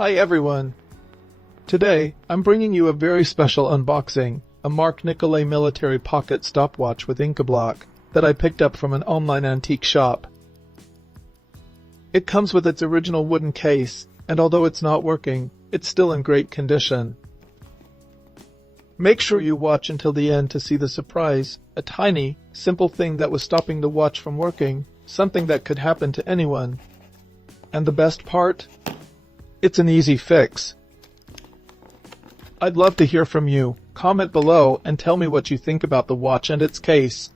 Hi everyone! Today, I'm bringing you a very special unboxing, a Marc Nicolay military pocket stopwatch with Incablock that I picked up from an online antique shop. It comes with its original wooden case, and although it's not working, it's still in great condition. Make sure you watch until the end to see the surprise, a tiny, simple thing that was stopping the watch from working, something that could happen to anyone. And the best part? It's an easy fix. I'd love to hear from you. Comment below and tell me what you think about the watch and its case.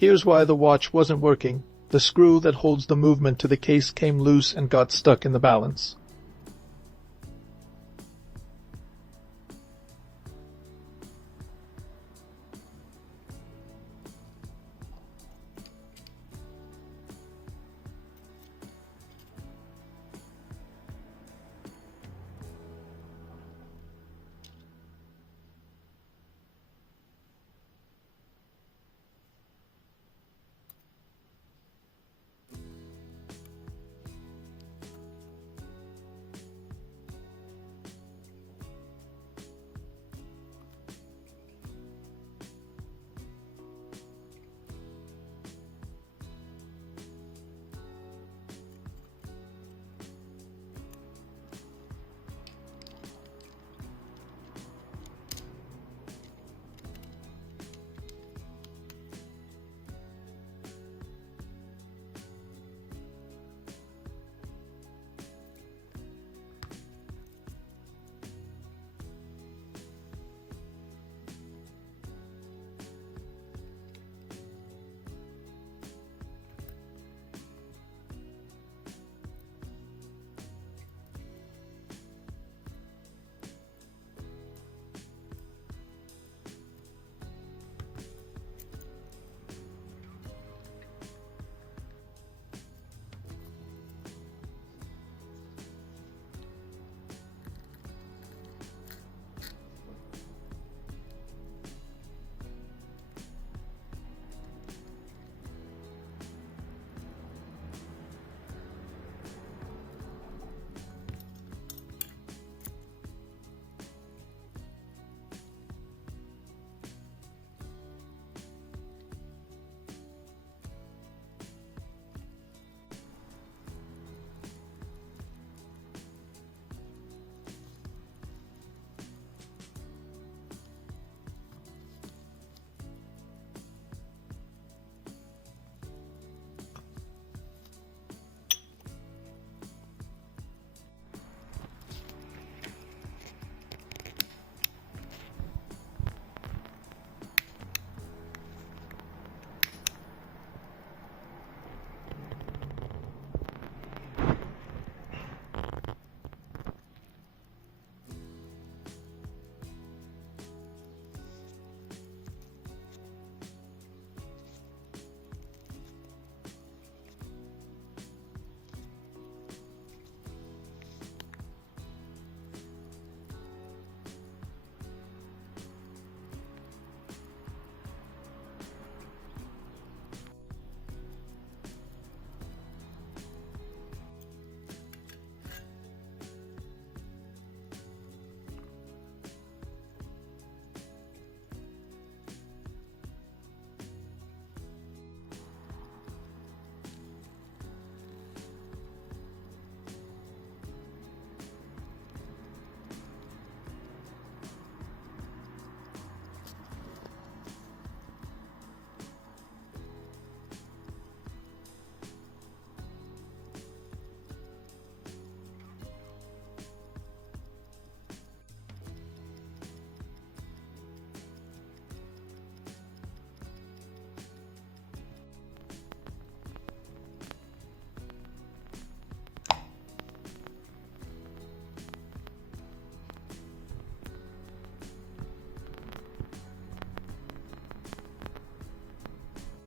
Here's why the watch wasn't working. The screw that holds the movement to the case came loose and got stuck in the balance.